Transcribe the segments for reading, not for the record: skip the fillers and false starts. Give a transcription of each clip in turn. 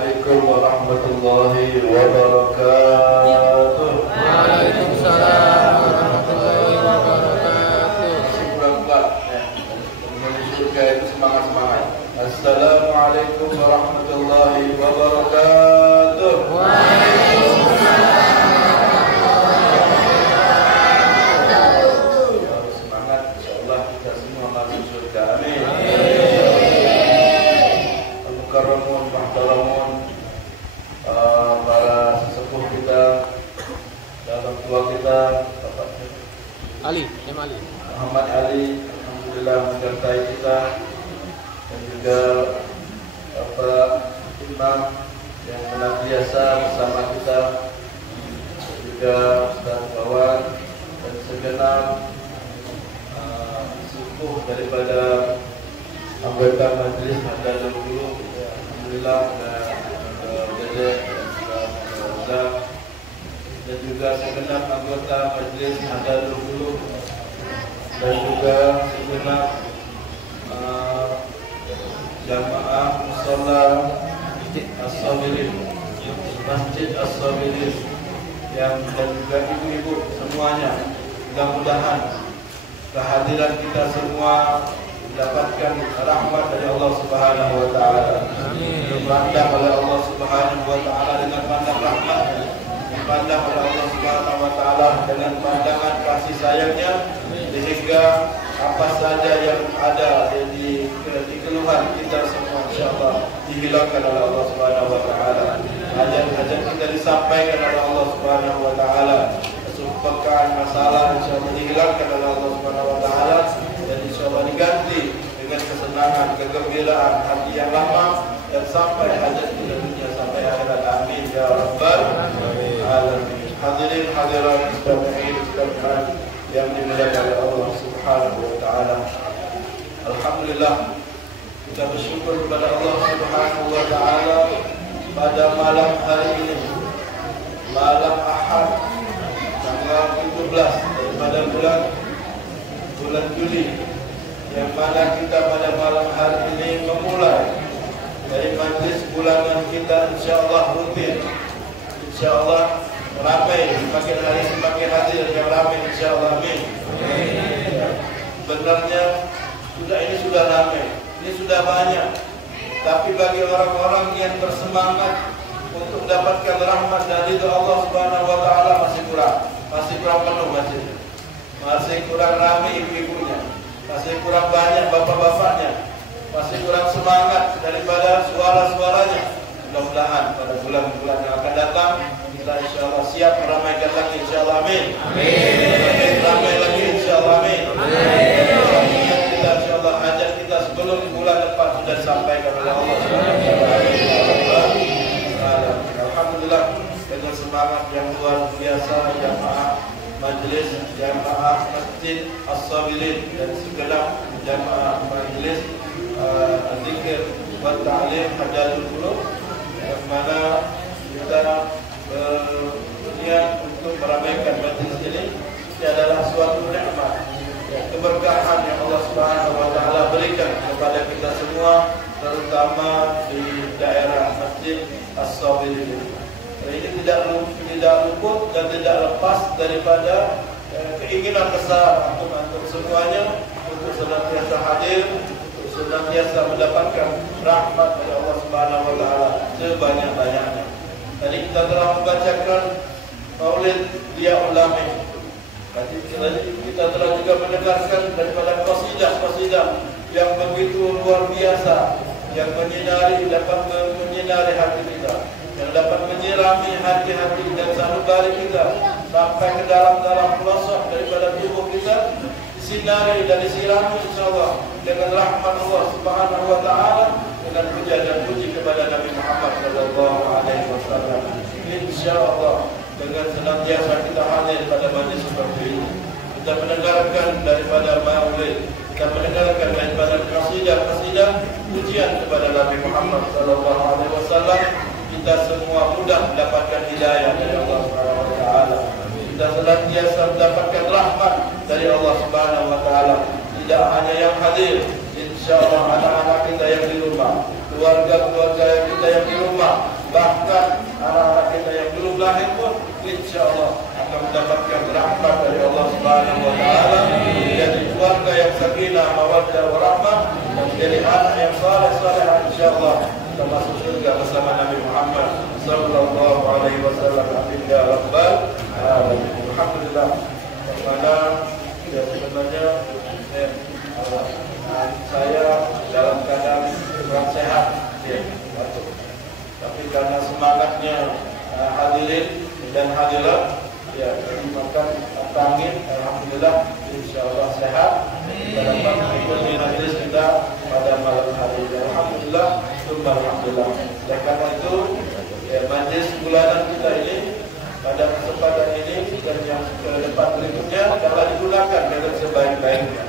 Assalamualaikum warahmatullahi wabarakatuh. Waalaikumsalam warahmatullahi wabarakatuh. Masih kuat ya. Menuju surga itu semangat-semangat. Assalamualaikum warahmatullahi wabarakatuh. Harus semangat, insyaallah kita semua masuk surga. Amin. Al-Mukarramun, Muhtaramun, para sesepuh kita, orang tua kita, Bapak Ali, Ali. Muhammad Ali, alhamdulillah menyertai kita, dan juga Bapak Imam yang senantiasa bersama kita, dan juga Ustaz Bawan dan segenap sepuh daripada anggota Majelis Nahdlatul Ulum, alhamdulillah, dan juga segenap anggota Majelis Nahdlatul Ulum dan juga segenap jamaah mushola As-Sabirin, Masjid As-Sabirin, yang dan juga ibu-ibu semuanya. Mudah-mudahan kehadiran kita semua mendapatkan rahmat dari Allah Subhanahu wa taala. Amin. Dipandang oleh Allah Subhanahu wa taala dengan pandang rahmat, dipandang oleh Allah Subhanahu wa taala dengan pandangan kasih sayangnya, sehingga apa saja yang ada di keluhan kita semua insyaallah dihilangkan oleh Allah Subhanahu wa taala. Hajat-hajat kita disampaikan oleh Allah Subhanahu wa taala. Kesumpahan masalah insyaallah dihilangkan oleh Allah Subhanahu wa taala, dan insyaallah diganti dengan kesenangan, kegembiraan hati yang lama, dan sampai hajat kita dunia sampai akhirat. Amin ya rabbal alamin. Hadirin hadirat mustami'in sekalian yang dimuliakan oleh Allah Subhanahu wa taala. Alhamdulillah, kita bersyukur kepada Allah Subhanahu wa taala pada malam hari ini, malam Ahad, tanggal 17 daripada bulan Juli, yang mana kita pada malam hari ini memulai dari majlis bulanan kita, insyaallah rutin, insyaallah ramai, semakin hari semakin hadir yang ramai insyaallah. Amin. Sebenarnya ini sudah ramai, ini sudah banyak, tapi bagi orang-orang yang bersemangat untuk mendapatkan rahmat dari Allah Subhanahu wa taala masih kurang penuh masjidnya. Masih kurang ramai ibu-ibunya, masih kurang banyak bapak-bapaknya, masih kurang semangat daripada suara-suaranya. Mudah-mudahan pada bulan-bulan yang akan datang kita insyaallah siap meramaikan lagi insyaallah. Amin. Amin. Ramai lagi insyaallah. Amin. Amin. Kita insyaallah hajat kita sebelum bulan depan sudah disampaikan oleh Allah Subhanahu wa taala. Alhamdulillah, dengan semangat yang luar biasa jamaah Majelis Jamaah Masjid As-Sabirin dan segenap jamaah Majelis Zikir wa Ta'lim Nahdlatul Ulum, yang mana kita berniat untuk meramaikan majlis ini adalah suatu nikmat, keberkahan yang Allah Subhanahu wa taala berikan kepada kita semua, terutama di daerah Masjid As-Sabirin. Ini tidak luput dan tidak lepas daripada keinginan besar antum semuanya untuk senantiasa hadir, untuk senantiasa mendapatkan rahmat dari Allah Subhanahu wa taala sebanyak-banyaknya. Tadi kita telah membacakan Maulid Dia Ulami. Kita telah juga mendengarkan daripada qasidah-qasidah yang begitu luar biasa, yang dapat menyinari hati kita, yang dapat menyirami hati-hati dan sanubari kita sampai ke dalam-dalam pelosok daripada tubuh kita, disinari dan disirami insyaallah dengan rahmat Allah Subhanahu wa taala, dengan puja dan puji kepada Nabi Muhammad sallallahu alaihi wasallam. Insyaallah dengan senantiasa kita hadir pada majlis seperti ini, kita mendengarkan daripada maulid, kita mendengarkan daripada qasidah-qasidah pujian kepada Nabi Muhammad sallallahu alaihi wasallam, kita semua mudah mendapatkan hidayah dari Allah Subhanahu wa taala. Kita senantiasa mendapatkan rahmat dari Allah Subhanahu wa taala. Tidak hanya yang hadir, insyaallah anak-anak kita yang di rumah, keluarga-keluarga kita yang di rumah, insyaallah akan mendapatkan rahmat dari Allah Subhanahu wa taala, menjadi keluarga yang sakinah, mawaddah, warahmah, dan menjadi anak yang saleh insyaallah kita masuk surga bersama Nabi Muhammad sallallahu alaihi wasallam. Amin ya rabbal alamin. Alhamdulillah. Karena ya sebenarnya saya dalam keadaan kurang sehat ya, tapi karena semangatnya hadirin dan hadirat ya, makan tangin alhamdulillah insyaallah sehat kita dapat mengikuti majelis kita pada malam hari ini. Alhamdulillah, alhamdulillah. Dan karena itu ya, majelis bulanan kita ini pada kesempatan ini dan yang ke depan berikutnya dapat digunakan dengan sebaik-baiknya,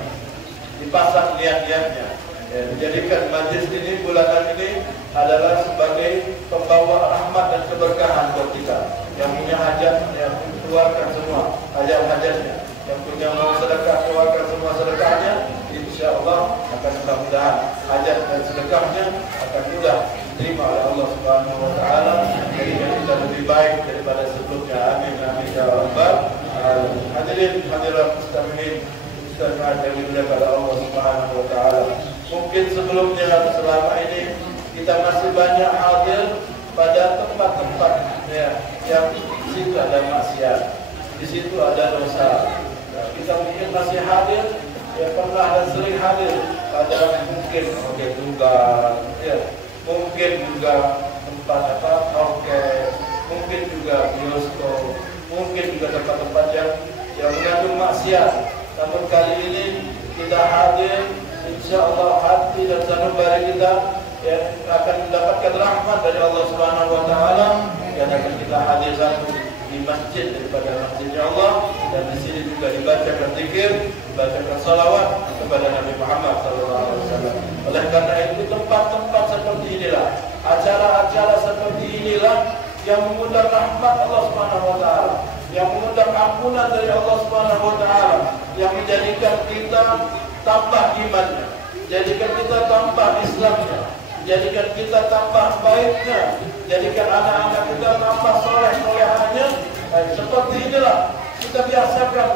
dipasang niat-niatnya ya, menjadikan majelis ini bulanan ini adalah sebagai pembawa rahmat dan keberkahan buat kita. Yang punya hajat yang keluarkan semua hajat-hajatnya, yang punya mau sedekah keluarkan semua sedekahnya, insyaallah akan mudah-mudahan hajat dan sedekahnya akan mudah diterima oleh Allah Subhanahu wa taala, jadi kita lebih baik daripada sebelumnya. Amin amin ya rabbal alamin. Hadirin hadirat mustami'in yang dimuliakan oleh Allah Subhanahu wa taala. Mungkin sebelumnya selama ini kita masih banyak hadir pada tempat-tempat ya, yang di situ ada maksiat, di situ ada dosa. Nah, kita mungkin masih hadir, ya pernah dan sering hadir pada mungkin juga, ya mungkin juga tempat mungkin juga bioskop, mungkin juga tempat-tempat yang mengandung maksiat. Namun kali ini kita hadir, insyaallah hati dan sanubari kita ya akan mendapatkan rahmat dari Allah Subhanahu wa taala, dan akan kita hadir satu di masjid daripada masjidnya Allah, dan di sini juga dibacakan zikir, dibacakan salawat kepada Nabi Muhammad sallallahu alaihi wasallam. Oleh karena itu tempat-tempat seperti inilah, acara-acara seperti inilah yang mengundang rahmat Allah Subhanahu wa taala, yang mengundang ampunan dari Allah Subhanahu wa taala, yang menjadikan kita tambah imannya, jadikan kita tambah Islamnya, jadikan kita tambah baiknya, jadikan anak-anak kita tambah soleh-solehannya. Seperti inilah kita biasakan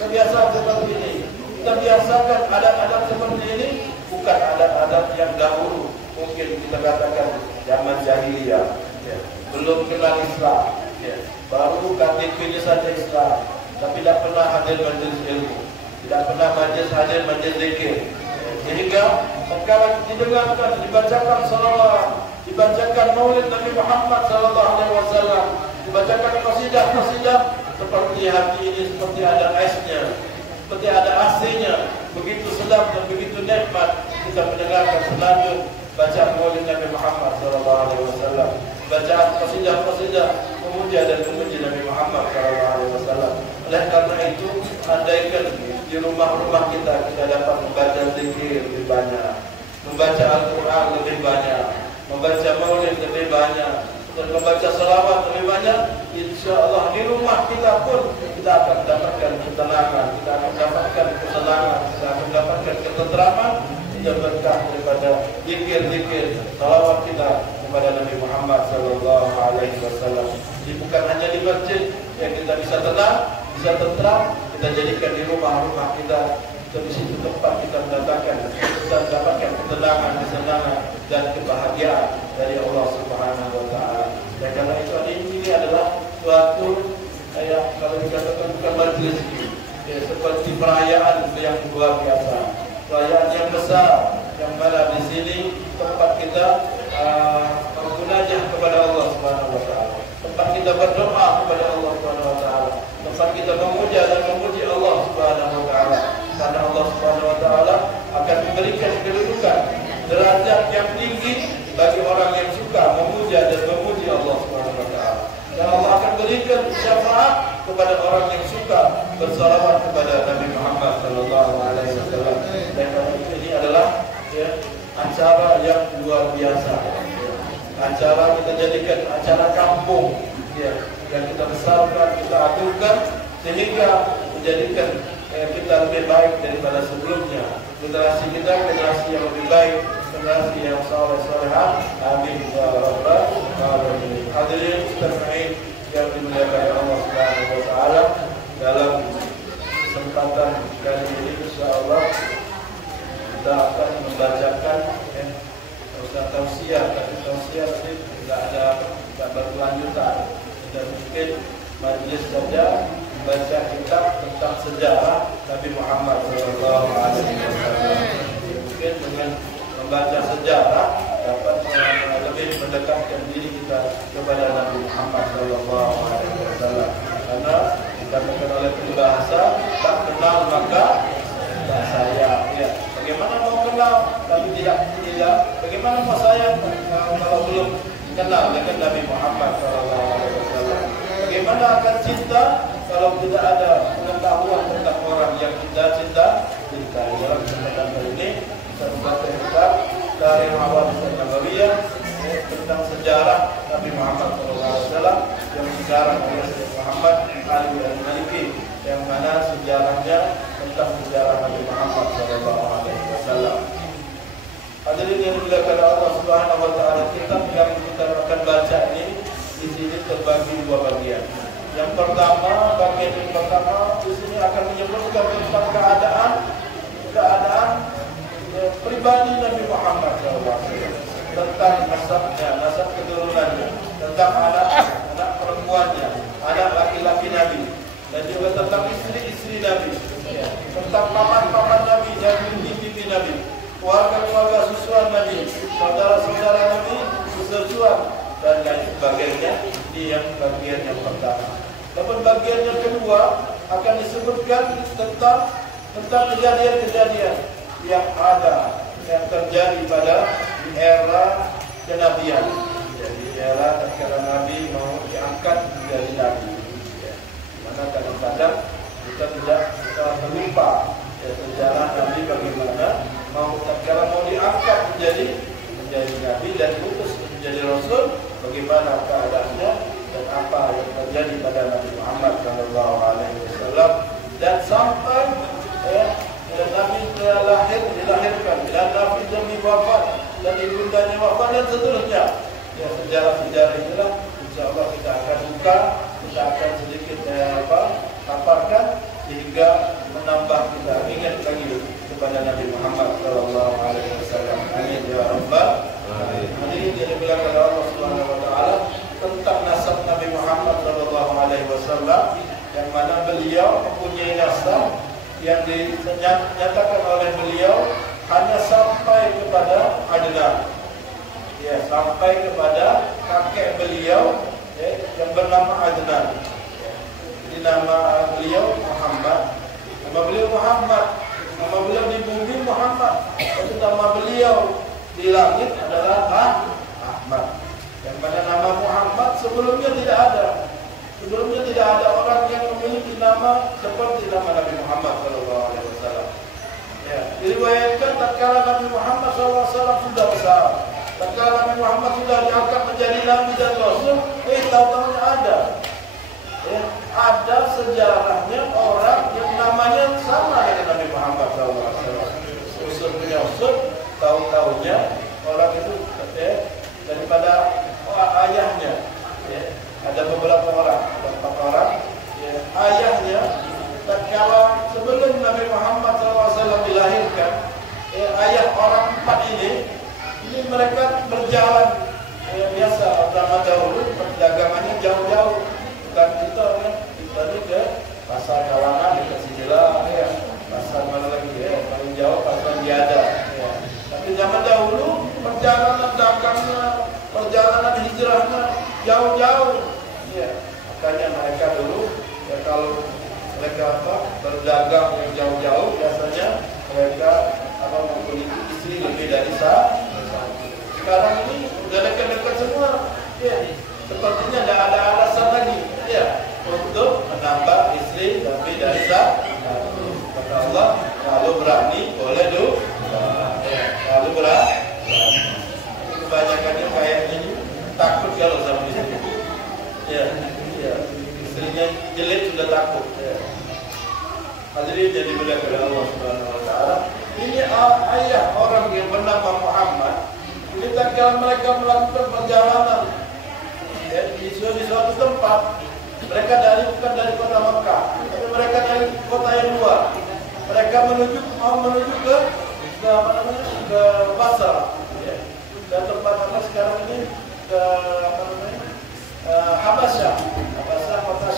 kebiasaan seperti ini, kita biasakan adat-adat seperti ini, bukan adat-adat yang dahulu mungkin kita katakan zaman jahiliyah ya, belum kenal Islam ya, baru KTP-nya saja Islam, tapi tidak pernah hadir majelis ilmu, tidak pernah hadir majelis zikir. Sehingga sekarang didengarkan, dibacakan salawat, dibacakan maulid Nabi Muhammad sallallahu alaihi wasallam, dibacakan qasidah-qasidah, seperti hati ini seperti ada esnya, seperti ada AC-nya, begitu sedap dan begitu nikmat kita mendengarkan senandung bacaan maulid Nabi Muhammad sallallahu alaihi wasallam, bacaan qasidah-qasidah memuja dan memuji Nabi Muhammad sallallahu alaihi wasallam. Oleh karena itu, andaikan di rumah-rumah kita dapat membaca zikir lebih banyak, membaca Al-Quran lebih banyak, membaca maulid lebih banyak, dan membaca salawat lebih banyak, insyaallah di rumah kita pun kita akan mendapatkan ketenangan, kita akan mendapatkan kesenangan, kita akan mendapatkan ketenteraman, dan berkah daripada zikir-zikir salawat kita kepada Nabi Muhammad sallallahu alaihi wasallam. Jadi bukan hanya di masjid yang kita bisa tenang, bisa tentram, kita jadikan di rumah-rumah kita, di situ tempat kita mendapatkan ketenangan, kesenangan dan kebahagiaan dari Allah Subhanahu wa taala. Dan karena itu ini adalah suatu kalau dikatakan bukan majelis ya, seperti perayaan yang luar biasa, perayaan yang besar, yang mana di sini tempat kita bermunajat kepada Allah Subhanahu wa taala, tempat kita berdoa kepada Allah Subhanahu wa taala, tempat kita memuja dan memuji Allah Subhanahu wa taala. Karena Allah Subhanahu wa taala akan memberikan kedudukan derajat yang tinggi bagi orang yang suka memuja dan memuji Allah Subhanahu wa taala. Dan Allah akan berikan syafaat kepada orang yang suka bersalawat kepada Nabi Muhammad sallallahu alaihi wasallam. Dan ini adalah ya, acara yang luar biasa. Acara kita jadikan acara kampung ya, yang kita besarkan, kita aturkan sehingga menjadikan kita lebih baik daripada sebelumnya. Generasi kita generasi yang lebih baik, generasi yang saleh-salehah. Amin ya rabbal alamin. Hadirin sekalian yang dimuliakan Allah lanjutan dan mungkin majelis saja baca kitab tentang sejarah Nabi Muhammad SAW. Mungkin dengan membaca sejarah dapat lebih mendekatkan diri kita kepada Nabi Muhammad SAW. Karena kita mengenal oleh peribahasa, tak kenal maka tak sayang. Ya. Bagaimana mau kenal tapi tidak, bagaimana mau sayang kalau belum kenal dengan Nabi Muhammad SAW? Bagaimana akan cinta kalau tidak ada pengetahuan tentang orang yang kita cinta? Dalam kesempatan kali ini kita membaca kitab dari Hawadits Nabawiyah tentang sejarah Nabi Muhammad SAW yang dikarang oleh Syekh Muhammad Ali Al-Maliki, yang mana sejarahnya tentang sejarah Nabi Muhammad SAW. Hadirin yang dimuliakan Allah Subhanahu wa taala, kitab yang kita akan baca ini di sini terbagi dua bagian. Yang pertama, bagian yang pertama di sini akan menyebutkan tentang keadaan pribadi Nabi Muhammad SAW, tentang nasab keturunannya, tentang anak perempuannya, anak laki-laki Nabi, dan juga tentang istri-istri Nabi, tentang paman-paman Nabi dan bibi-bibi Nabi, keluarga-keluarga susuan Nabi, saudara-saudara Nabi, susuan dan lain sebagainya. Ini yang bagian yang pertama. Dapat bagian yang kedua akan disebutkan tentang kejadian-kejadian yang ada, yang terjadi pada era kenabian. Jadi era ketika Nabi mau diangkat menjadi Nabi. Mana kadang-kadang kita terlupa sejarah Nabi bagaimana mau diangkat menjadi Nabi dan diutus menjadi Rasul, bagaimana keadaannya dan apa yang terjadi pada Nabi Muhammad SAW, dan sampai Nabi dilahirkan dan Nabi demi wafat dan ibundanya wafat dan seterusnya. Ya, sejarah-sejarah itulah insyaallah kita akan buka, kita akan sedikit paparkan sehingga menambah kita ingat lagi kepada Nabi Muhammad SAW. Amin ya rabbal alamin. Hadirin yang dimuliakan Allah Subhanahu wa taala, tentang nasab Nabi Muhammad SAW, yang mana beliau mempunyai nasab yang dinyatakan oleh beliau hanya sampai kepada Adnan, ya, sampai kepada kakek beliau, yang bernama Adnan. Jadi nama beliau Muhammad, nama beliau di bumi Muhammad, tapi nama beliau di langit adalah Ahmad. Yang pada nama Muhammad sebelumnya tidak ada. Sebelumnya tidak ada orang yang memiliki nama seperti nama Nabi Muhammad SAW. Ya, diriwayatkan tatkala Nabi Muhammad SAW sudah besar, tatkala Nabi Muhammad sudah diangkat menjadi Nabi dan Rasul, tahu-tahunya ada sejarahnya orang yang namanya sama dengan Nabi Muhammad SAW. Usul punya usul, tahu-tahunya orang itu daripada ayahnya. Ada beberapa orang, ada 4 orang. Ayahnya, tatkala sebelum Nabi Muhammad SAW dilahirkan, ayah orang 4 ini mereka berjalan biasa zaman dahulu, perdagangannya jauh-jauh, bukan kita ke pasar Kalangan, dekat Sijila, pasar mana lagi, paling jauh pasar Biada. Tapi zaman dahulu perjalanan dagangnya, perjalanan hijrahnya jauh-jauh. Makanya mereka dulu kalau mereka berdagang yang jauh-jauh, biasanya mereka memiliki istri lebih dari satu. Sekarang ini sudah dekat-dekat semua. Sepertinya tidak ada alasan lagi untuk menambah istri lebih dari satu. Kata Allah, kalau berani boleh dulu. Kalau berani. Kebanyakannya kayaknya takut kalau sama istri. Istrinya jelek sudah takut. Hadirin yang dimuliakan oleh Allah Subhanahu wa taala, ini ayah orang yang bernama Muhammad. Ini tatkala mereka melakukan perjalanan di suatu tempat, mereka bukan dari kota Mekah, tapi mereka dari kota yang luar. Mereka mau menuju ke Basra. Dan tempat apa sekarang ini ke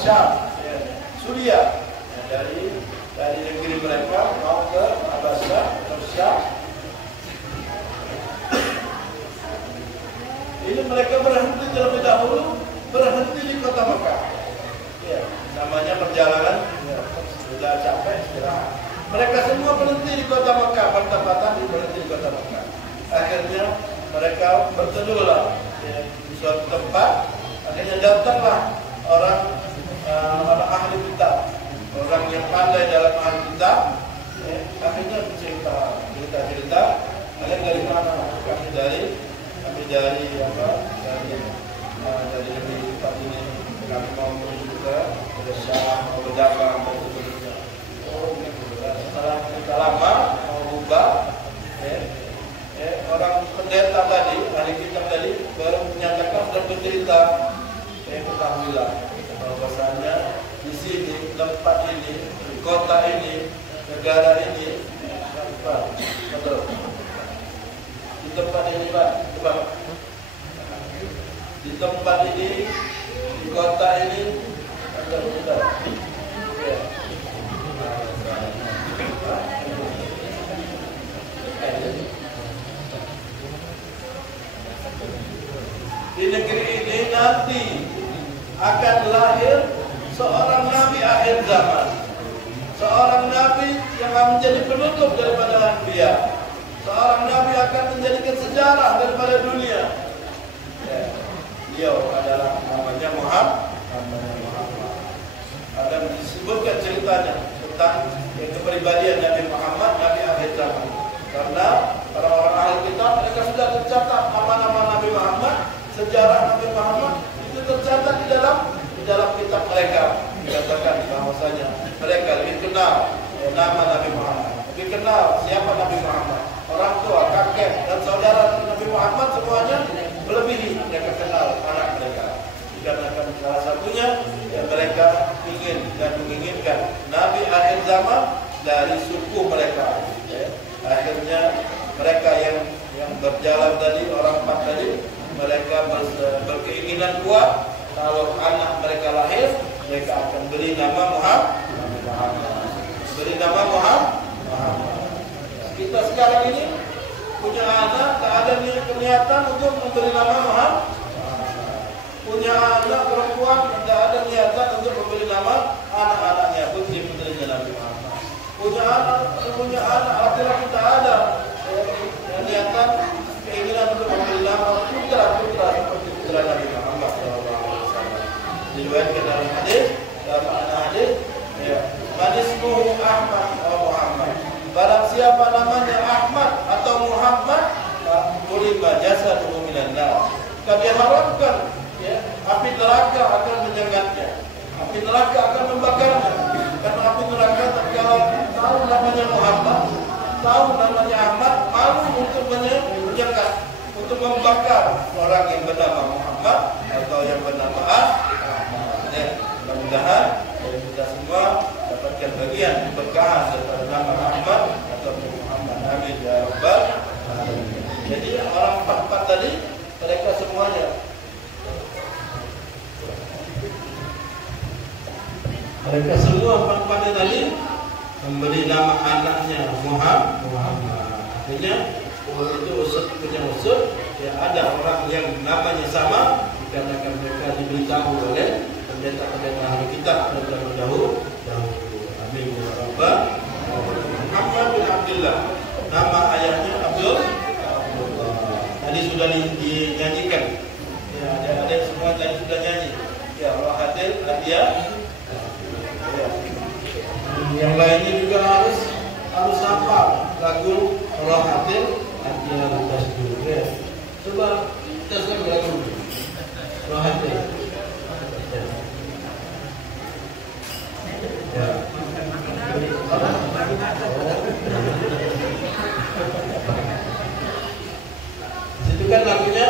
Syam, ya, Suria, ya, dari negeri mereka mau ke Abasyah, ke Syam. Ini mereka berhenti terlebih dahulu, berhenti di kota Mekah. Ya, namanya perjalanan, ya, sudah capek istirahat. Mereka semua berhenti di kota Mekah, bertepatan berhenti di kota Mekah. Akhirnya mereka berteduhlah, ya, di suatu tempat. Akhirnya datanglah orang ahli kitab, orang yang pandai dalam ahli kitab. Ya, akhirnya cerita. Kalian dari mana? Kami dari apa? Dari negeri tempat ini. Kami mau menuju ke Syam, mau berdagang, mau bekerja. Oh, setelah kita lama mau ubah, orang pendeta tadi, ahli kitab tadi baru menyatakan dan bercerita, ketahuilah bahwasanya di sini, tempat ini, di kota ini, negara ini, betul. Di tempat ini, Pak, coba. Di tempat ini, di kota ini, betul. Ya. Di negeri ini nanti akan lahir seorang nabi akhir zaman, seorang nabi yang akan menjadi penutup daripada anbiya, seorang nabi akan menjadikan sejarah daripada dunia. Ya, beliau adalah namanya Muhammad. Ada disebutkan ceritanya tentang kepribadian Nabi Muhammad, nabi akhir zaman. Karena para orang ahli kitab mereka sudah tercatat nama-nama Nabi Muhammad, sejarah Nabi Muhammad itu tercatat di dalam kitab mereka. Dikatakan bahwasanya mereka lebih kenal nama Nabi Muhammad, lebih kenal siapa Nabi Muhammad. Orang tua, kakek dan saudara Nabi Muhammad semuanya melebihi mereka kenal anak mereka. Dikarenakan salah satunya yang mereka ingin dan menginginkan Nabi akhir zaman dari suku mereka. Akhirnya mereka yang berjalan tadi, orang empat tadi, mereka berkeinginan kuat kalau anak mereka lahir, mereka akan beri nama Muhammad. Beri nama Muhammad. Kita sekarang ini punya anak, tak ada niatan untuk memberi nama Muhammad. Punya anak perempuan, tidak ada niatan untuk memberi nama anak-anaknya, putri-putrinya Nabi Muhammad. Punya anak laki-laki tak ada yang niatan keinginan untuk memberi nama putra-putra seperti putra Nabi Muhammad SAW. Diriwayatkan dalam hadis, ya, manismuhu Ahmad atau Muhammad. Barang siapa namanya Ahmad atau Muhammad, kulima jasaduhu minan nar. Kami harapkan, ya, api neraka akan menyengatnya, api neraka akan membakarnya. Karena api neraka kalau tahu namanya Muhammad, tahu namanya Ahmad, malu untuk menyengat, untuk membakar orang yang bernama Muhammad atau yang bernama Ahmad. Ya, mudah-mudahan kita semua dapatkan bagian keberkahan daripada nama Ahmad atau Muhammad. Amin ya rabbal alamin. Jadi orang empat tadi mereka semuanya empat tadi memberi nama anaknya Muhammad. Artinya itu punya usul, ya, ada orang yang namanya sama dikarenakan mereka diberitahu oleh pendeta-pendeta ahli kitab terdahulu. Amin ya rabbal alamin. Muhammad bin Abdullah, nama ayahnya Abdullah. Tadi sudah dinyanyikan. Ya, ada semua tadi sudah nyanyi. Ya, Rohatil Adiyah. Ya. Yang lainnya juga harus hafal lagu Rohatil Adiyah Tasbih. Ya. Coba kita sekarang lagu Rohatil. Ya. Itu kan lagunya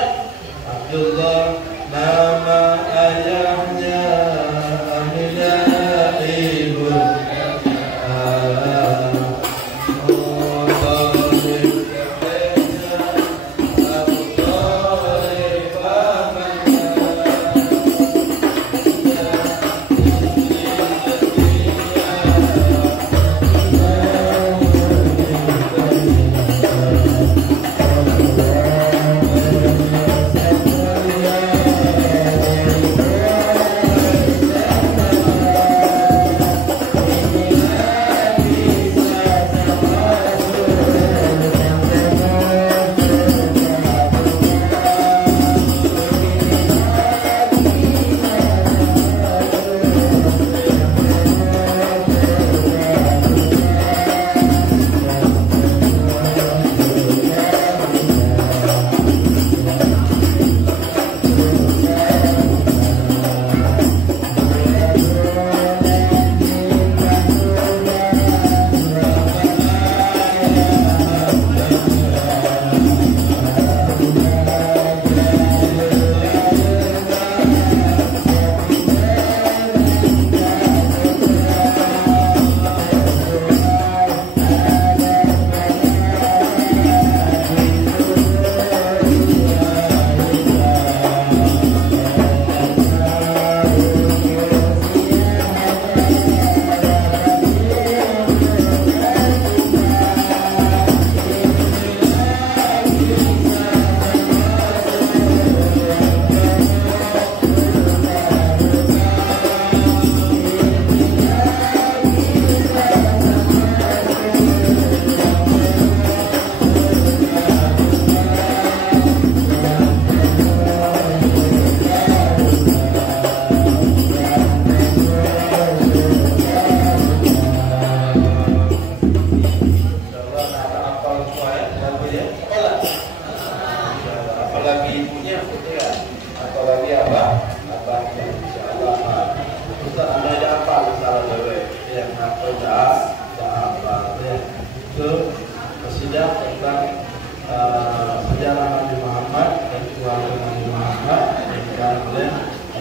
Abdullah, nama ayahnya Aminah ibu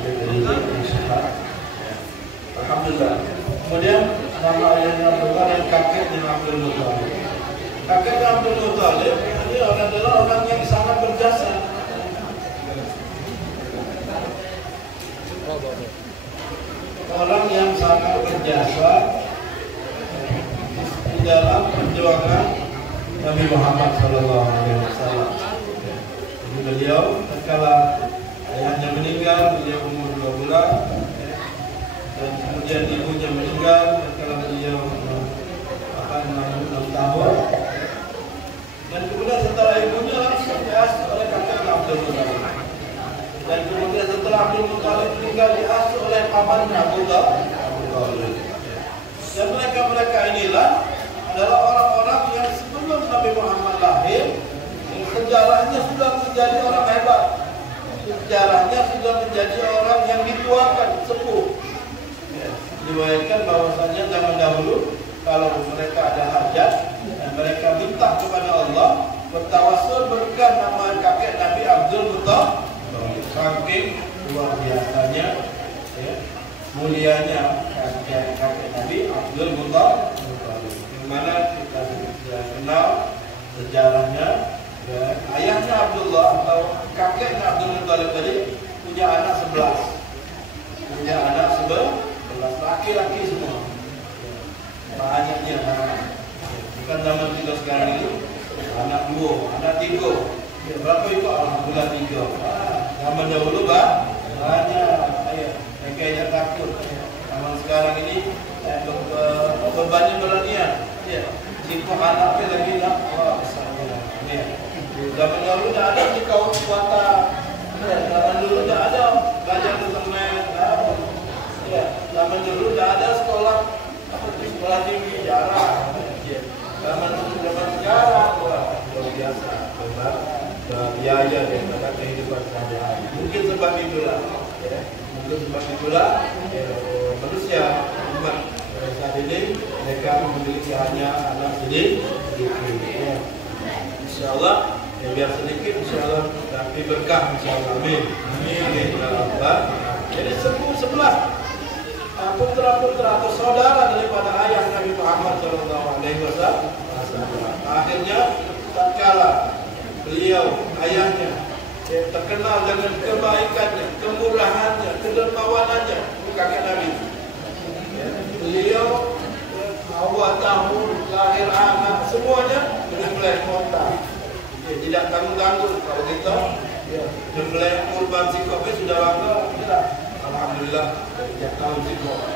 yang sehat. Alhamdulillah. Kemudian nama ayahnya Abdullah dan kakeknya Abdul Muttalib. Kakeknya Abdul Muttalib ini adalah orang yang sangat berjasa. Orang yang sangat berjasa di dalam perjuangan Nabi Muhammad SAW. Jadi beliau tatkala ayahnya meninggal, beliau umur 2 bulan, dan kemudian ibunya meninggal tatkala beliau 6 tahun, dan kemudian setelah ibunya langsung diasuh oleh kakeknya Abdul Muttalib. Dan kemudian setelah Abdul Muttalib meninggal diasuh oleh pamannya Abu Thalib. Dan mereka inilah adalah orang-orang yang sebelum Nabi Muhammad lahir, sejarahnya sudah menjadi orang hebat. Sejarahnya sudah menjadi orang yang dituakan, sepuh. Diriwayatkan bahwasanya zaman dahulu kalau mereka ada hajat dan mereka minta kepada Allah, bertawassul berkah nama kakek Nabi Abdul Muttalib. Saking luar biasanya, ya, mulianya kakek Nabi Abdul Muttalib, yang mana kita sudah kenal sejarahnya. Ya, ayahnya Abdullah atau kakeknya Abdul Muttalib tadi punya anak 11, laki-laki semua. Banyaknya anak, bukan zaman kita sekarang ini anak 2, anak 3. Ya, berapa itu? Alhamdulillah 3. Zaman dahulu banyak, kayaknya takut. Zaman sekarang ini bebannya beranian. Ya, jika anaknya lagi nak, wah besarnya. Ya. Zaman dahulu tidak ada di kaum swasta. Ya, zaman dulu tidak ada belajar internet. Ya, zaman dulu tidak ada sekolah tinggi, jarang. Ya. Zaman sekarang, wah luar biasa. Biaya daripada kehidupan sehari-hari. Mungkin sebab itulah, ya. Manusia umat saat ini mereka memiliki hanya anak sedikit. Ya. Insyaallah, ya, biar sedikit, insyaallah tapi berkah, insyaallah. Amin. Amin. Jadi 11 putra-putra atau saudara daripada ayah Nabi Muhammad SAW. Akhirnya tatkala beliau, ayahnya, terkenal dengan kebaikannya, kemurahannya, kedermawanannya, kakek Nabi. Beliau awal tahun lahir anak semuanya menyembelih unta. Tidak tanggung-tanggung. Kalau kita menyembelih kurban sikopnya sudah bangga, tidak. Alhamdulillah sejak tahun sikop.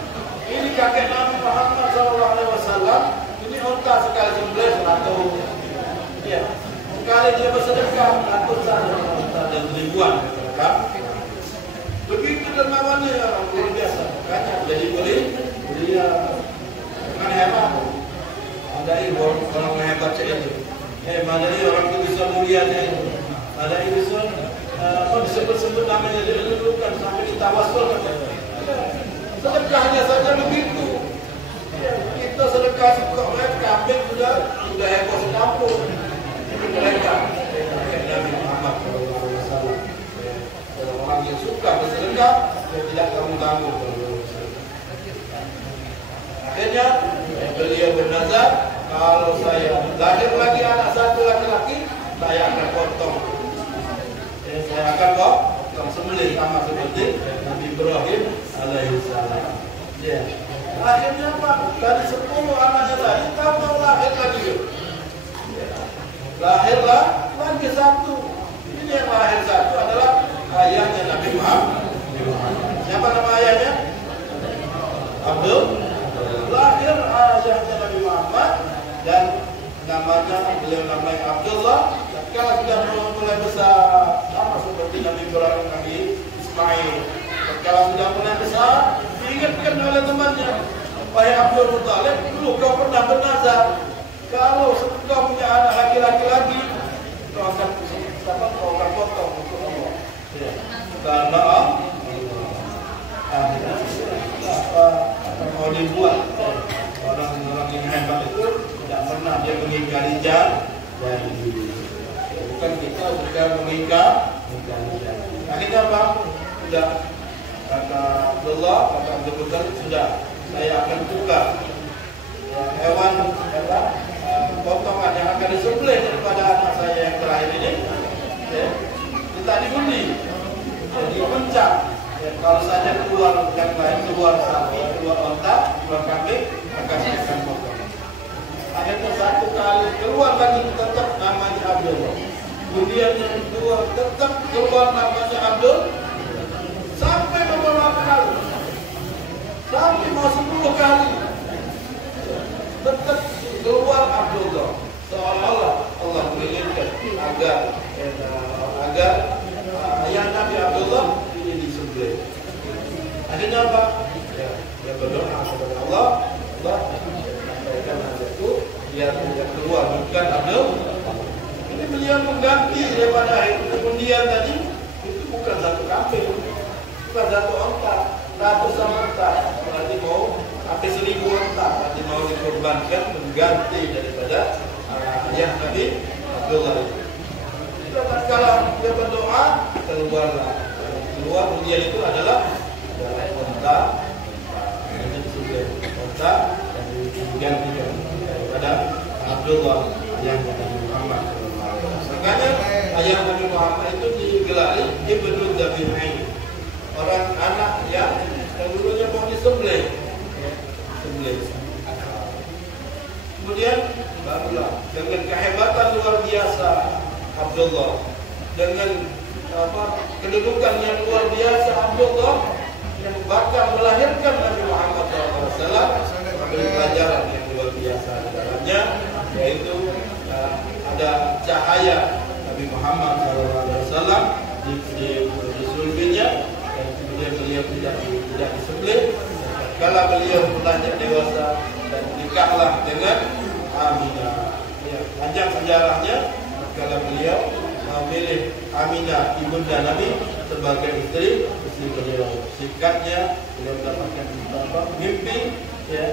Ini kakek Nabi Muhammad SAW. Ini unta sekali sembelih 100. Ya. Sekali dia bersedekah ratusan dan ribuan bersedekah. Begitu dermawannya orang luar biasa. Makanya jadi beli dengan hebat. Ada orang hebat itu. Mana orang itu bisa mulianya itu. Ada itu bisa disebut-sebut namanya dia dulukan sampai ditawassul. Sedekahnya saja begitu. Kita sedekah kok kambing sudah heboh sekampung. Mereka Nabi Muhammad SAW, orang yang suka bersedekah, tidak tanggung-tanggung. Akhirnya beliau bernazar, kalau saya lahir lagi anak satu laki-laki, saya akan potong. Saya akan potong sembelih sama seperti Nabi Ibrahim alaihissalam. Ya. Akhirnya apa? Dari 10 anaknya tadi, tambah lahir lagi. Lahirlah lagi satu. Ini yang lahir satu adalah ayahnya Nabi Muhammad. Siapa nama ayahnya? Abdul. Lahir ayahnya Nabi Muhammad dan beliau namanya Abdullah. Tatkala sudah mulai besar, sama seperti Nabi Ibrahim, Nabi Ismail. Tatkala sudah mulai besar, diingatkan oleh temannya, wahai Abdul Muttalib, dulu kau pernah bernazar, kalau kau punya anak laki-laki lagi, kau akan potong untuk Allah. Ya. Karena akhirnya apa mau dibuat orang-orang yang hebat itu tidak pernah dia mengingkari janji. Bukan kita sudah mengingkari janji. Akhirnya apa? Sudah kata Abdullah, kata Abdul Muttalib, sudah saya akan tukar hewan potongan yang akan disembelih daripada anak saya yang terakhir ini, kita diundi, jadi pencak. Kalau saja keluar yang lain, keluar sapi, keluar onta, keluar kambing, maka saya akan potong. Akhirnya satu kali keluar lagi tetap namanya Abdul. Kemudian yang kedua tetap keluar namanya Abdul. Sampai beberapa kali, sampai mau 10 kali, tetap keluar Abdullah. Seolah-olah Allah menginginkan agar ayah Nabi Abdullah ini disembelih. Akhirnya apa? Dia berdoa kepada Allah, Allah sampaikan itu biar tidak keluar bukan Abdul. Ini beliau mengganti daripada kemudian tadi itu bukan satu kambing, bukan satu onta, ratusan onta. Berarti mau hampir 1000 onta, berarti mau dikorbankan mengganti daripada ayah Nabi Abdullah. Itu tatkala dia berdoa keluar kemudian itu adalah onta, ini disebut onta dan digantikan daripada Abdullah ayah Nabi Muhammad. Makanya ayah Nabi Muhammad itu digelari Ibnu Dzabihain, orang anak yang dulunya mau disembelih. Kemudian barulah dengan kehebatan luar biasa Abdullah, dengan kedudukan yang luar biasa Abdullah yang bakal melahirkan Nabi Muhammad SAW, memberi pelajaran yang luar biasa di dalamnya, yaitu ada cahaya Nabi Muhammad SAW di sulbinya, dan kemudian beliau tidak disembelih. Kala beliau beranjak dewasa dan nikahlah dengan Aminah. Ya, panjang sejarahnya. Kala beliau memilih Aminah ibunda Nabi sebagai istri beliau. Singkatnya beliau mendapatkan mimpi, ya,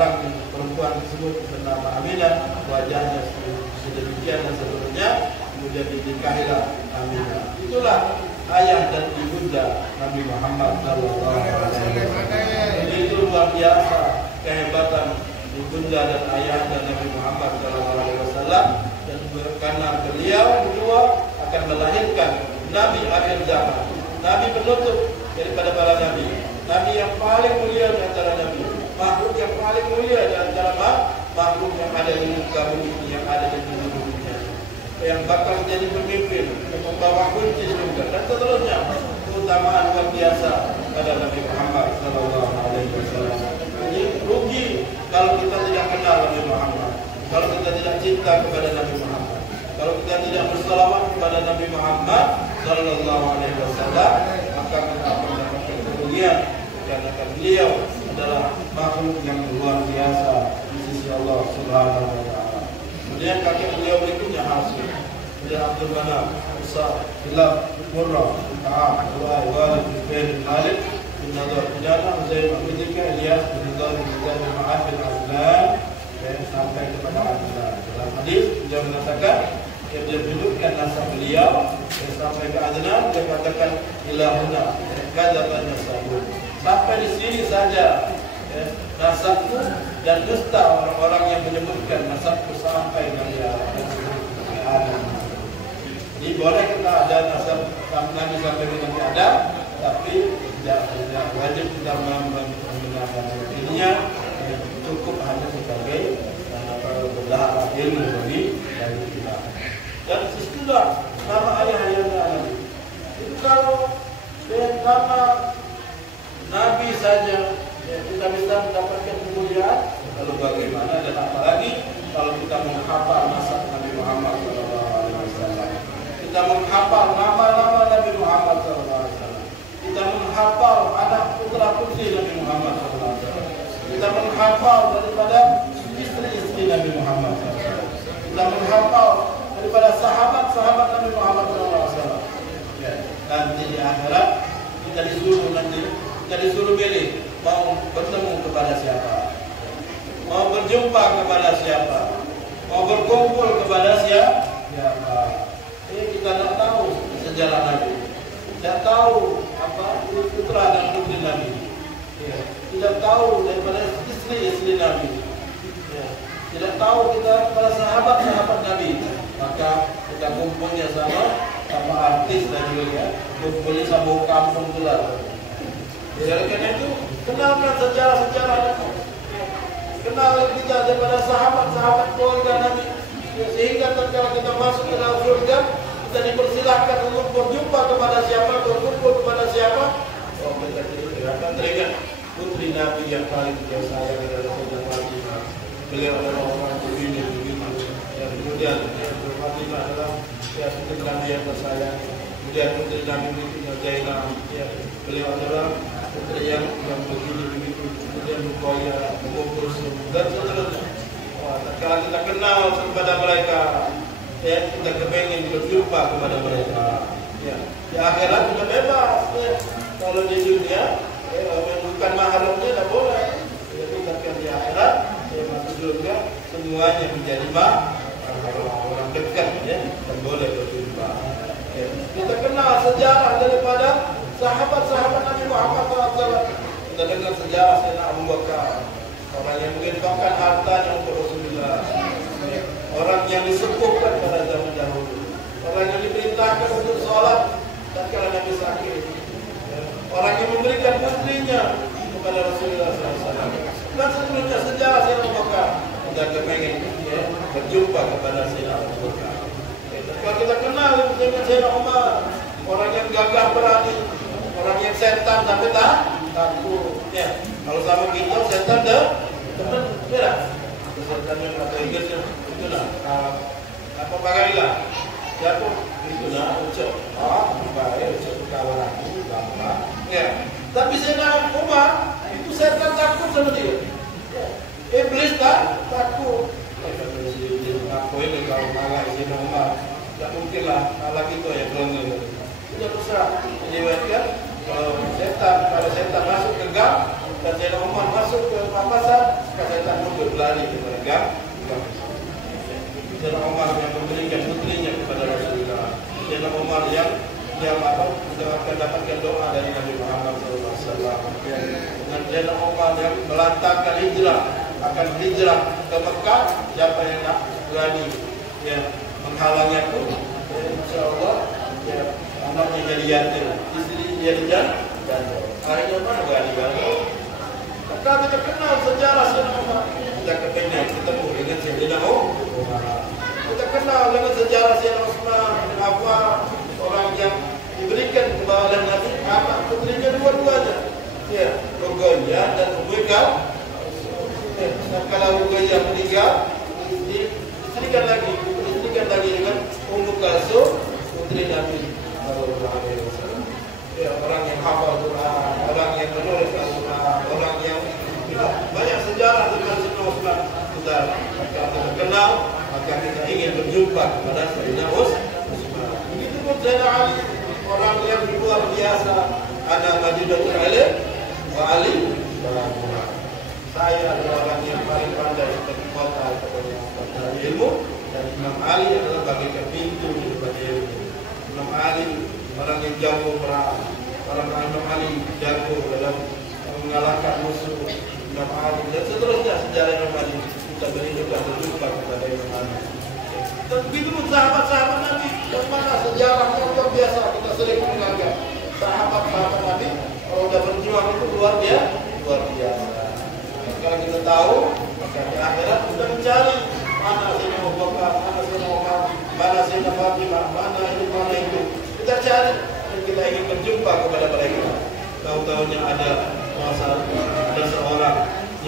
orang perempuan tersebut bernama Aminah, wajahnya sedemikian dan seterusnya, kemudian dinikahilah Aminah. Itulah ayah dan ibunda Nabi Muhammad SAW. Itu luar biasa kehebatan ibunda dan ayah dan Nabi Muhammad SAW, dan karena beliau berdua akan melahirkan Nabi akhir zaman, Nabi penutup daripada para Nabi, Nabi yang paling mulia di antara Nabi, makhluk yang paling mulia di antara makhluk yang ada di muka bumi, yang ada di dunia, yang bakal menjadi pemimpin, yang membawa kunci juga, dan seterusnya. Keutamaan luar biasa pada Nabi Muhammad SAW. Jadi rugi kalau kita tidak kenal Nabi Muhammad, kalau kita tidak cinta kepada Nabi Muhammad, kalau kita tidak bersalawat kepada Nabi Muhammad SAW, maka kita akan mendapatkan kerugian, karena beliau adalah makhluk yang luar biasa di sisi Allah Subhanahu wa Ta'ala. Kemudian kakek beliau berikutnya Hasyim, kemudian Abdul Manaf, Musa, Hilal, Murrah, Ta'am, Lu'ay, Walid, bin Malik, bin Nadar, Jana, Zaid, Abidika, Ilyas, bin Nadar, bin Zaid, bin Ma'ad, bin Azlan, sampai kepada Azlan. Dalam hadis dia mengatakan, dia dudukkan nasab beliau sampai ke Azlan, dia katakan ilahuna, kadzatan nasabun. Sampai di sini saja nasabku, dan dusta orang-orang yang menyebutkan nasabku sampai Nabi Adam. Jadi boleh kita ada nasab Nabi sampai Nabi Adam, tapi tidak wajib kita membenarkan. Intinya cukup hanya sebagai belahan ilmu bagi kita. Dan sesudah nama ayah-ayahnya Nabi itu, kalau nama Nabi saja kita bisa mendapatkan kemuliaan, lalu bagaimana dan apalagi kalau kita menghafal nasab Nabi Muhammad SAW, kita menghafal nama-nama Nabi Muhammad SAW, kita menghafal anak putra putri Nabi Muhammad SAW, kita menghafal daripada istri-istri Nabi Muhammad SAW, kita menghafal daripada sahabat-sahabat Nabi Muhammad SAW. Nanti di akhirat kita disuruh pilih mau bertemu kepada siapa, mau berjumpa kepada siapa, mau berkumpul kepada siapa. Kita tidak tahu sejarah Nabi, tidak tahu apa putra tidak tahu daripada istri-istri Nabi, ya. Tidak tahu kita para sahabat-sahabat Nabi, maka kita kumpulnya sama artis dan juga kumpulnya sama kampung pula. Jadi karena itu kenalkan sejarah-sejarah Nabi, kenal kita daripada sahabat-sahabat keluarga Nabi, ya, sehingga tatkala kita masuk ke dalam surga kita dipersilahkan untuk berjumpa kepada siapa, berkumpul kepada siapa. Oh, kita akan teringat putri Nabi yang paling dia sayang adalah Sayyidah Fatimah. Beliau adalah orang begini. Dan kemudian Fatimah adalah putri Nabi yang tersayang. Kemudian putri Nabi berikutnya Zainab. Ya, beliau adalah putri yang begini begitu. Kemudian Ruqayyah, Ummu Kulsum dan seterusnya. Kalau kita kenal kepada mereka, ya, kita kepengen berjumpa kepada mereka. Ya, di akhirat kita bebas. Ya. Kalau di dunia, bukan mahramnya tidak boleh. Jadi tapi di akhirat, ya, masuk surga semuanya menjadi orang dekat, ya, dan boleh berjumpa. Ya. Kita kenal sejarah daripada sahabat-sahabat Nabi Muhammad SAW. Kita dengar sejarah Sayyidina Abu Bakar, orang yang menginfakkan hartanya untuk Rasulullah, ya. Orang yang disepuhkan pada zaman dahulu, orang yang diperintahkan untuk sholat tatkala Nabi sakit, ya. Orang yang memberikan putrinya kepada Rasulullah SAW. Dan seterusnya sejarah Sayyidina Abu Bakar. Kita kepengen, ya, berjumpa kepada Sayyidina Abu Bakar. Kalau kita kenal dengan Sayyidina Umar, orang yang gagah berani, orang yang setan tapi takut. Ya, kalau sama kita setan teman, ya. Setan yang kata Inggris itu lah, apa bagailah, jatuh itu lah, ucap, baik, ucap kawan aku, gampang. Ya, tapi Sayyidina Umar itu setan takut sama dia. Ya. Iblis takut. Aku ini kalau kalah Sayyidina Umar, tidak mungkinlah kalah kita yang berengah. Tidak usah diriwayatkan kalau setan masuk ke gang dan Sayyidina Umar masuk ke papasan, setan pun berlari ke gang. Sayyidina Umar yang memberikan putrinya kepada Rasulullah. Sayyidina Umar yang akan dapatkan doa dari Nabi Muhammad SAW. Dan Sayyidina Umar yang melantangkan hijrah, akan hijrah ke Mekah. Siapa yang nak berani, ya, menghalangnya pun, ya, insyaAllah, ya, anaknya jadi yatim, istri jadi janda. Akhirnya mana berani banget. Maka kita kenal sejarah Sayyidina Umar. Kita kepengen ketemu dengan Sayyidina Umar. Kita kenal dengan sejarah Sayyidina Utsman bin Affan, orang yang diberikan kepada Nabi anak putrinya dua-duanya, ya, Ruqayyah dan Ummu Kulsum. Kalau Ruqayyah meninggal, istrikan lagi dengan Ummu Kulsum, putri Nabi Sallallahu Alaihi Wasallam. Ya, orang yang hafal Quran, orang yang menulis Al-Quran, orang yang, ya, banyak sejarah tentang Sayyidina Utsman. Kita kenal, maka kita ingin berjumpa kepada Sayyidina Utsman. Begitu pun Sayyidina Ali, orang yang luar biasa. Ana Madinatul Ilm wa Ali Barakah. Saya adalah orang yang paling pandai seperti kota ilmu, dan Imam Ali adalah bagaikan pintu daripada ilmu. Imam Ali orang yang jago perang, Imam Ali jago dalam mengalahkan musuh. Imam Ali dan seterusnya sejarah Imam Ali. Kita beri juga berjumpa kepada Imam Ali. Dan begitu pun sahabat-sahabat Nabi, yang mana sejarahnya luar biasa. Kita sering menganggap sahabat-sahabat Nabi kalau sudah berjuang itu luar biasa. Kalau kita tahu, maka di akhirat kita mencari mana Sayyidina Abu Bakar, mana Sayyidina Umar, mana Sayyidina Fatimah, mana itu. Kita cari dan kita ingin berjumpa kepada mereka. Tahu-tahunya ada seorang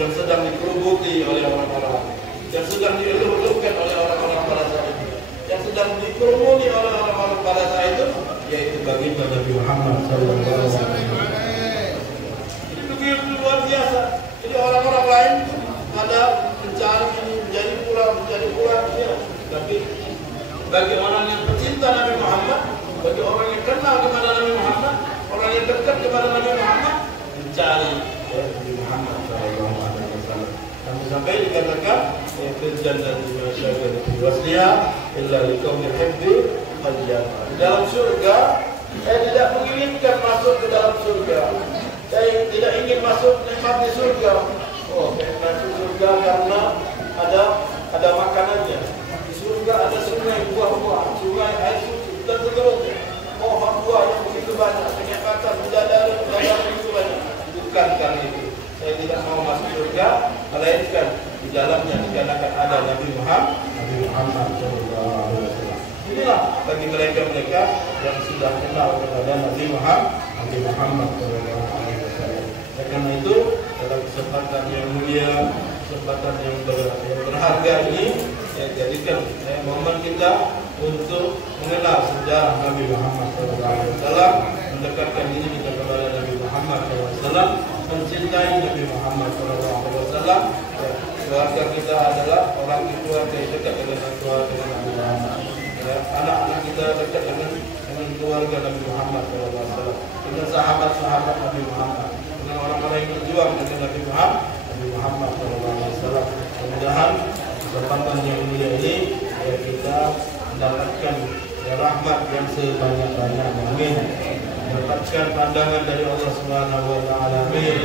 yang sedang dikerubuti oleh orang-orang, yang sedang dieluk-elukkan oleh orang-orang pada saat itu, yang sedang dikerumuni oleh orang-orang pada saat itu, yaitu baginda Nabi Muhammad SAW. Ini begitu luar biasa. Jadi orang-orang lain ada mencari ini menjadi kurang, ya. Tapi bagi orang yang pecinta Nabi Muhammad, bagi orang yang kenal kepada Nabi Muhammad, orang yang dekat kepada Nabi Muhammad, mencari Nabi Muhammad SAW. Sampai dikatakan fil jannati ma syagharatu wasliha illa liqawmi hibbi al-jannah. Dalam surga saya tidak menginginkan masuk ke dalam surga. Saya tidak ingin masuk tempat di surga. Oh, tempat di surga karena ada makanannya. Di surga ada sungai buah-buah, sungai air susu dan seterusnya. Pohon buah yang begitu banyak, kenikmatan bidadari begitu banyak. Bukan karena itu. Saya tidak mau masuk surga, melainkan di dalamnya dikarenakan ada Nabi Muhammad SAW. Inilah bagi mereka-mereka yang sudah kenal kepada Nabi Muhammad SAW. Karena itu dalam kesempatan yang mulia, kesempatan yang berharga ini, saya jadikan momen kita untuk mengenal sejarah Nabi Muhammad SAW, mendekatkan diri kita kepada Nabi Muhammad SAW, mencintai Nabi Muhammad SAW. Keluarga kita adalah orang keluarga yang dekat dengan keluarga Nabi Muhammad. Anak-anak kita dekat dengan keluarga Nabi Muhammad SAW, dengan sahabat-sahabat Nabi Muhammad, dengan orang-orang yang berjuang dengan Nabi Muhammad SAW. Mudah-mudahan kesempatan yang mulia ini kita mendapatkan rahmat yang sebanyak-banyaknya. Amin. Mendapatkan pandangan dari Allah Subhanahu wa taala. Amin.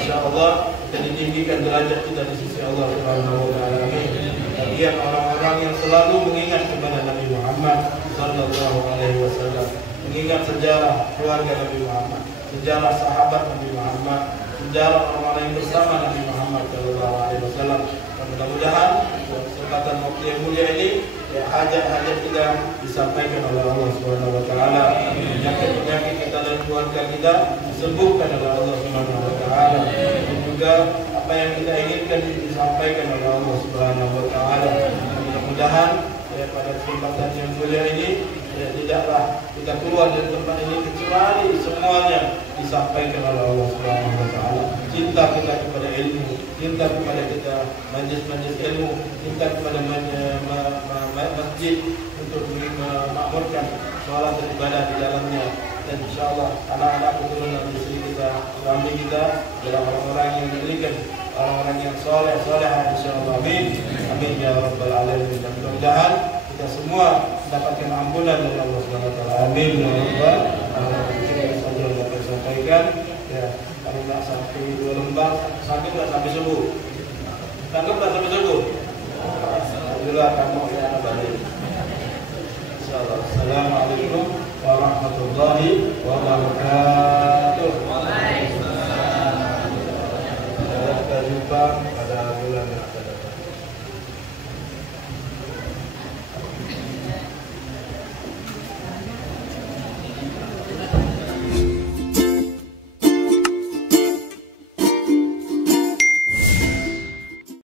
Insyaallah kita ditinggikan derajat kita di sisi Allah Subhanahu wa taala. Amin. Bagian orang-orang yang selalu mengingat kepada Nabi Muhammad sallallahu alaihi wasallam, mengingat sejarah keluarga Nabi Muhammad, sejarah sahabat Nabi Muhammad, sejarah orang-orang yang bersama Nabi Muhammad sallallahu alaihi wasallam. Mudah-mudahan kesempatan waktu yang mulia ini hajat-hajat kita disampaikan oleh Allah Subhanahu wa taala. Penyakit-penyakit kita dan keluarga kita disembuhkan oleh Allah Subhanahu wa taala. Dan juga apa yang kita inginkan disampaikan oleh Allah Subhanahu wa taala. Mudah-mudahan pada kesempatan yang mulia ini tidaklah kita keluar dari tempat ini kecuali semuanya disampaikan oleh Allah Subhanahu wa taala. Cinta kita kepada ilmu, cinta kepada kita majlis-majlis ilmu, cinta kepada masjid untuk memakmurkan sholat dan ibadah di dalamnya. Dan insyaallah anak-anak keturunan istri kita, suami kita adalah orang-orang yang diberikan, orang-orang yang soleh insyaallah. Amin. Amin ya rabbal alamin. Dan mudah-mudahan kita semua mendapatkan ampunan dari Allah Subhanahu wa taala. Amin ya rabbal alamin. Kita saja dapat sampaikan ya, kalau tak sampai 2 lembar, sanggup tak sampai subuh? Sanggup tak sampai subuh? Alhamdulillah kamu ya balik. Insyaallah. Assalamualaikum warahmatullahi wabarakatuh. Waalaikumsalam. Sampai jumpa.